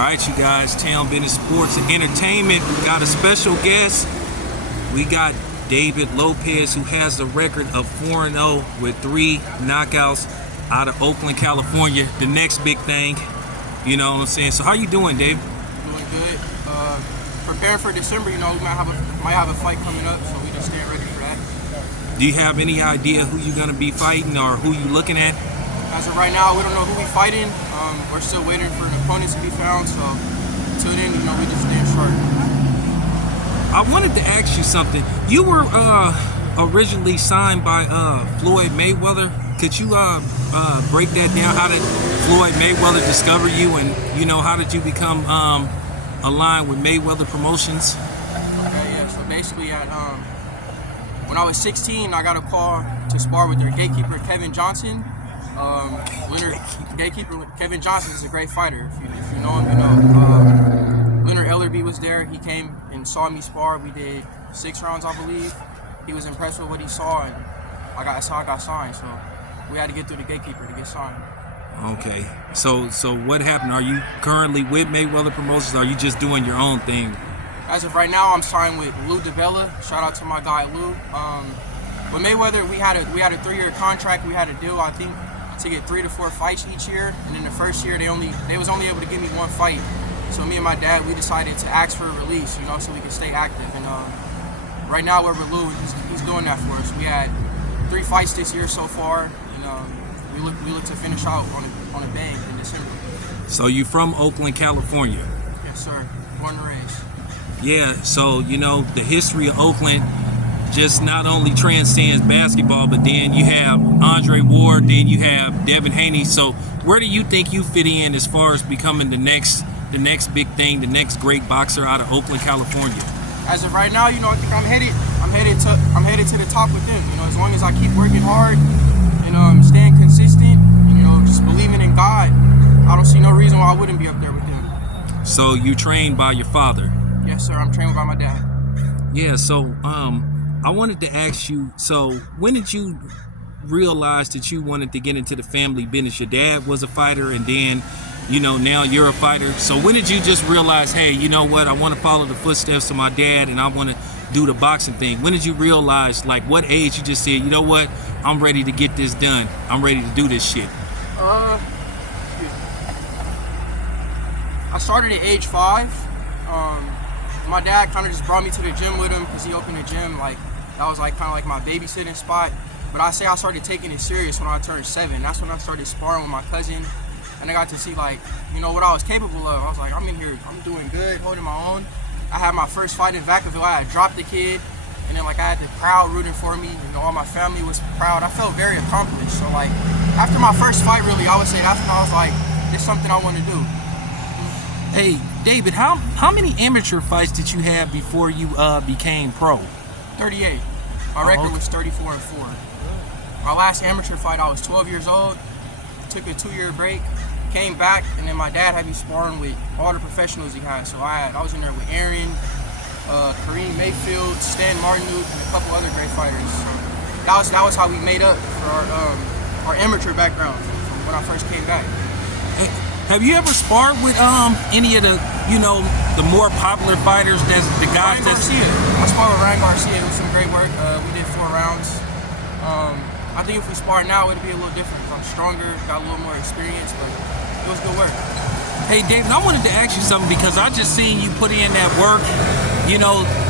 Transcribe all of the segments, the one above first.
Alright, you guys, Town Business Sports and Entertainment. We got a special guest. We got David Lopez, who has a record of 4-0 with 3 knockouts out of Oakland, California. The next big thing. You know what I'm saying? So how you doing, Dave? Doing good. Preparing for December, we might have a fight coming up, so we just staying ready for that. Do you have any idea who you're gonna be fighting or who you looking at? As of right now, we don't know who we fighting. We're still waiting for an opponent to be found, so until then, we just staying sharp. I wanted to ask you something. You were originally signed by Floyd Mayweather. Could you break that down? How did Floyd Mayweather discover you, and how did you become aligned with Mayweather Promotions? Okay, yeah. So basically, when I was 16, I got a call to spar with their gatekeeper, Kevin Johnson. Gatekeeper Kevin Johnson is a great fighter. If you know him, you know. Leonard Ellerby was there. He came and saw me spar. We did 6 rounds, I believe. He was impressed with what he saw, and I got signed. So we had to get through the gatekeeper to get signed. Okay. So what happened? Are you currently with Mayweather Promotions, or are you just doing your own thing? As of right now, I'm signed with Lou DeBella. Shout out to my guy Lou. With Mayweather, we had a 3-year contract. We had a deal, I think, to get 3 to 4 fights each year, and in the first year they was only able to give me 1 fight. So me and my dad, we decided to ask for a release, so we could stay active. And right now we're with Lou. He's doing that for us. We had 3 fights this year so far, and we look to finish out on a bang in December. So you from Oakland, California? Yes, sir. Born and raised. Yeah. So the history of Oakland just not only transcends basketball, but then you have Andre Ward, then you have Devin Haney. So where do you think you fit in as far as becoming the next big thing, the next great boxer out of Oakland, California? As of right now, I think I'm headed to the top with them. As long as I keep working hard and staying consistent, just believing in God, I don't see no reason why I wouldn't be up there with them. So you trained by your father? Yes, sir. I'm trained by my dad. Yeah. So I wanted to ask you, so when did you realize that you wanted to get into the family business? Your dad was a fighter, and then, now you're a fighter. So when did you just realize, hey, you know what, I want to follow the footsteps of my dad and I want to do the boxing thing? When did you realize, like what age you just said, you know what, I'm ready to get this done. I'm ready to do this shit. I started at age 5. My dad kind of just brought me to the gym with him because he opened a gym. That was kind of like my babysitting spot. But I started taking it serious when I turned 7. That's when I started sparring with my cousin, and I got to see what I was capable of. I was like, I'm in here, I'm doing good, holding my own. I had my first fight in Vacaville. I had dropped the kid, and then I had the crowd rooting for me. All my family was proud. I felt very accomplished. So after my first fight, really, I would say that's when I was like, this is something I want to do. Hey, David, how many amateur fights did you have before you became pro? 38. My record was 34-4. My last amateur fight, I was 12 years old. Took a 2-year break, came back, and then my dad had me sparring with all the professionals he had. So I was in there with Aaron, Kareem Mayfield, Stan Martinuke, and a couple other great fighters. So that was how we made up for our amateur background from when I first came back. Have you ever sparred with any of the more popular fighters? That's the guys. Ryan Garcia. I sparred with Ryan Garcia. It was some great work. We did 4 rounds. I think if we spar now, it'd be a little different. I'm stronger, got a little more experience, but it was good work. Hey, David, I wanted to ask you something because I just seen you put in that work.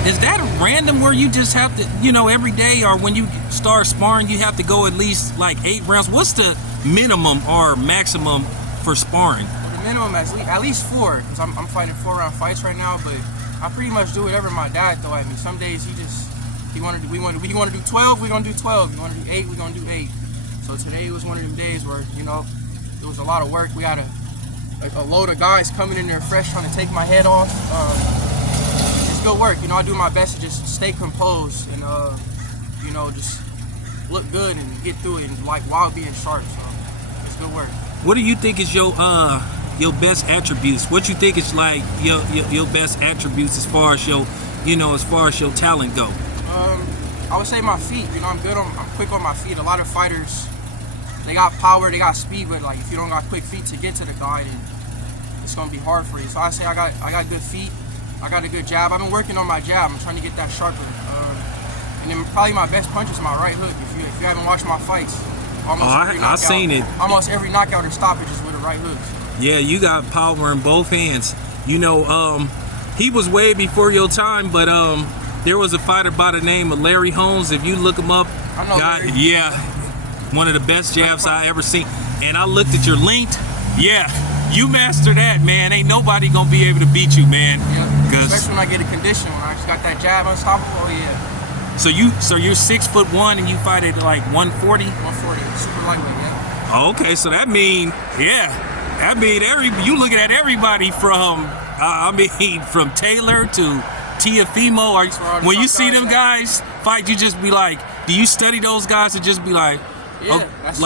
Is that random where you just have to, every day, or when you start sparring, you have to go at least 8 rounds? What's the minimum or maximum for sparring? Well, the minimum at least 4, because I'm fighting 4-round fights right now. But I pretty much do whatever my dad throw at me. Some days we want to do 12, we're gonna do 12. We want to do 8, we're gonna do 8. So today was one of them days where it was a lot of work. We had a load of guys coming in there fresh trying to take my head off. It's good work. I do my best to just stay composed and just look good and get through it and while being sharp. So it's good work. What do you think is your best attributes? What you think is your best attributes as far as your talent go? I would say my feet. I'm quick on my feet. A lot of fighters, they got power, they got speed, but if you don't got quick feet to get to the guy, then it's gonna be hard for you. So I say I got good feet. I got a good jab. I've been working on my jab. I'm trying to get that sharper. And then probably my best punch is my right hook. If you haven't watched my fights, I've seen it. Almost every knockout or stoppage is with a right hook. Yeah, you got power in both hands. You know, he was way before your time, but there was a fighter by the name of Larry Holmes. If you look him up, I know Larry. Yeah, one of the best jabs I ever seen. And I looked at your length. Yeah, you master that, man. Ain't nobody gonna be able to beat you, man. Yeah, especially when I get a condition. When I just got that jab unstoppable. Oh yeah. So you're 6'1" and you fight at like 140? 140, super lightweight, yeah. Okay, so that mean you looking at everybody from from Taylor to Tiafimo. Or when you see them guys fight, you just be like, do you study those guys and just be like, yeah, if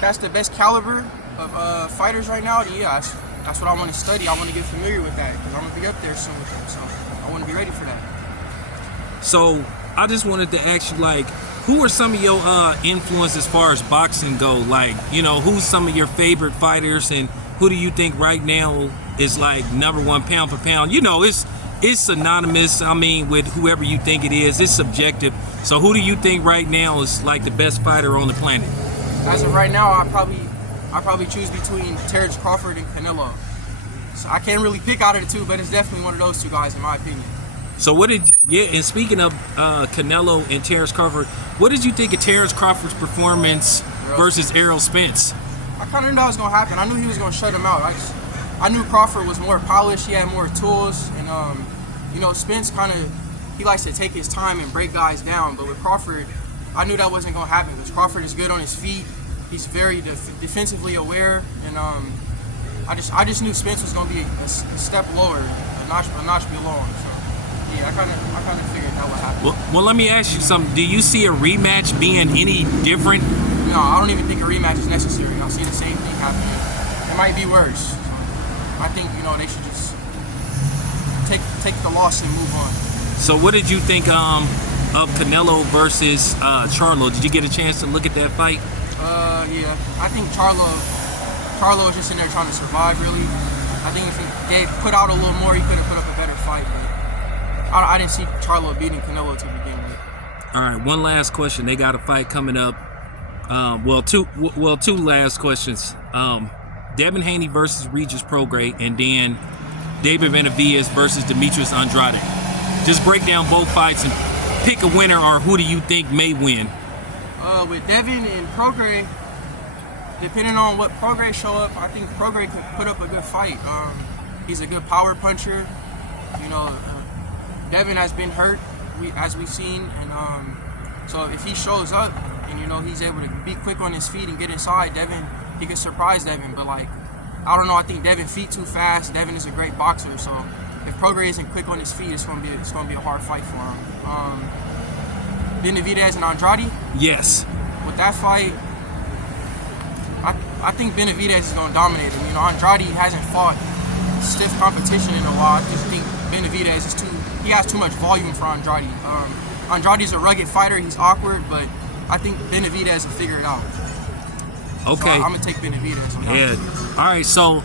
that's the best caliber of fighters right now, then yeah, that's what I want to study. I want to get familiar with that because I'm gonna be up there soon with them. So I want to be ready for that. So I just wanted to ask you, like, who are some of your influences as far as boxing go? Like, you know, who's some of your favorite fighters, and who do you think right now is like #1 pound for pound? You know, it's synonymous. I mean, with whoever you think it is, it's subjective. So who do you think right now is like the best fighter on the planet? As of right now, I probably choose between Terrence Crawford and Canelo. So I can't really pick out of the two, but it's definitely one of those two guys in my opinion. So and speaking of Canelo and Terrence Crawford, what did you think of Terrence Crawford's performance versus Errol Spence? I kind of knew that was going to happen. I knew he was going to shut him out. I knew Crawford was more polished. He had more tools. And, you know, Spence he likes to take his time and break guys down. But with Crawford, I knew that wasn't going to happen because Crawford is good on his feet. He's very defensively aware. And I just knew Spence was going to be a step lower, a notch below him. So. Yeah, I kind of figured that would happen. Well, let me ask you something. Do you see a rematch being any different? No, I don't even think a rematch is necessary. I see the same thing happening. It might be worse. I think, you know, they should just take the loss and move on. So what did you think of Canelo versus Charlo? Did you get a chance to look at that fight? Yeah. I think Charlo was just in there trying to survive, really. I think if they put out a little more, he could have put up a better fight, but I didn't see Charlo beating Canelo to begin with. All right, one last question. They got a fight coming up. Two last questions. Devin Haney versus Regis Prograis, and then David Benavidez versus Demetrius Andrade. Just break down both fights and pick a winner, or who do you think may win? With Devin and Prograis, depending on what Prograis show up, I think Prograis could put up a good fight. He's a good power puncher. You know, Devin has been hurt, as we've seen, and so if he shows up and, you know, he's able to be quick on his feet and get inside, he could surprise Devin. But, like, I don't know, I think Devin feet too fast. Devin is a great boxer, so if Prograis isn't quick on his feet, it's gonna be a hard fight for him. Benavidez and Andrade? Yes. With that fight, I think Benavidez is gonna dominate him. You know, Andrade hasn't fought stiff competition in a while. I just think Benavidez he has too much volume for Andrade. Andrade's a rugged fighter. He's awkward, but I think Benavidez will figure it out. Okay. So I'm going to take Benavidez. Yeah. All right, so,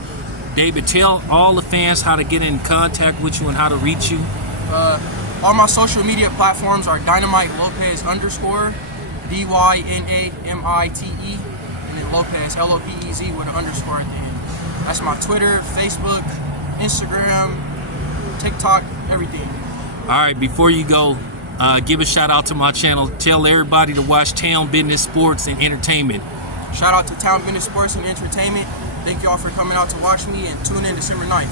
David, tell all the fans how to get in contact with you and how to reach you. All my social media platforms are Dynamite Lopez _ DYNAMITE, and then Lopez, LOPEZ with an underscore at the end. That's my Twitter, Facebook, Instagram, TikTok, everything. All right, before you go, give a shout out to my channel. Tell everybody to watch Town Business Sports and Entertainment. Shout out to Town Business Sports and Entertainment. Thank y'all for coming out to watch me, and tune in December 9th.